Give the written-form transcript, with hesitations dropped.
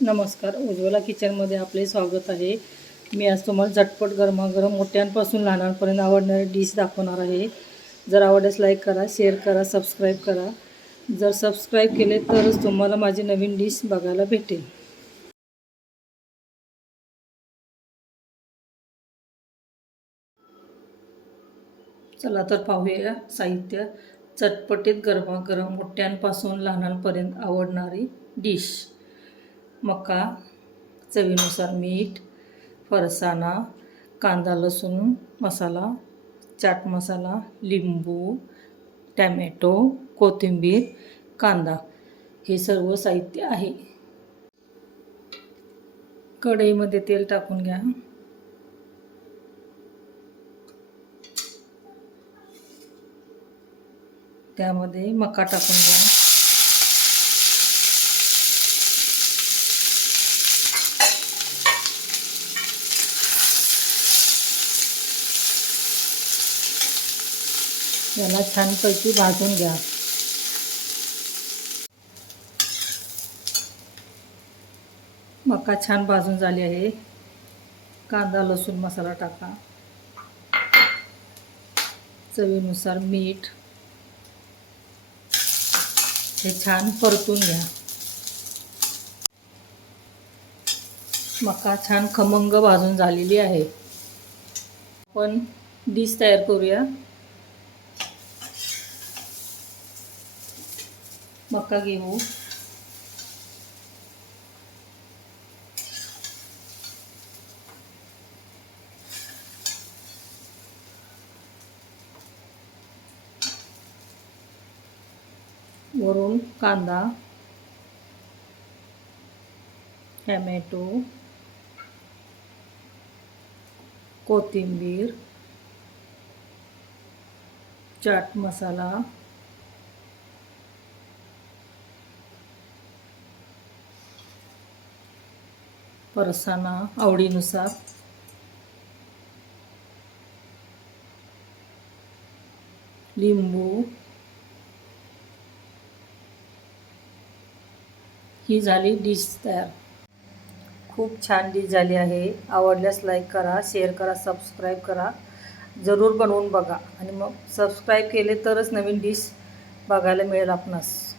नमस्कार, उज्ज्वला किचनमध्ये आपले स्वागत आहे। मी आज तुम्हाला झटपट गरमागरम मोठ्यांपासून लहानांपर्यंत आवडणारी डिश दाखवणार आहे। जर आवडल्यास लाईक करा, शेअर करा, सबस्क्राईब करा। जर सबस्क्राईब केले तरच तुम्हाला माझी नवीन डिश बघायला भेटेल। चला तर पाहूया साहित्य। चटपटीत गरमागरम मोठ्यांपासून लहानांपर्यंत आवडणारी डिश। मका, चवीनुसार मीठ, फरसाणा, कांदा लसूण मसाला, चाट मसाला, लिंबू, टॅमॅटो, कोथिंबीर, कांदा हे सर्व साहित्य आहे। कढईमध्ये तेल टाकून घ्या। त्यामध्ये मका टाकून घ्या। याला छानपैकी भाजून घ्या। मका छान भाजून झाली आहे। कांदा लसूण मसाला टाका। चवीनुसार मीठ हे छान परतून घ्या। मका छान खमंग भाजून झालेली आहे। आपण डिश तयार करूया। मका घेऊ, वरून कांदा, टॅमॅटो, कोथिंबीर, चाट मसाला, फरसाणा आवडीनुसार, लिंबू, ही झाली डिश तयार। खूप छान डिश झाली आहे। आवडल्यास लाईक करा, शेअर करा, सबस्क्राईब करा। जरूर बनवून बघा आणि मग सबस्क्राईब केले तरच नवीन डिश बघायला मिळेल आपणास।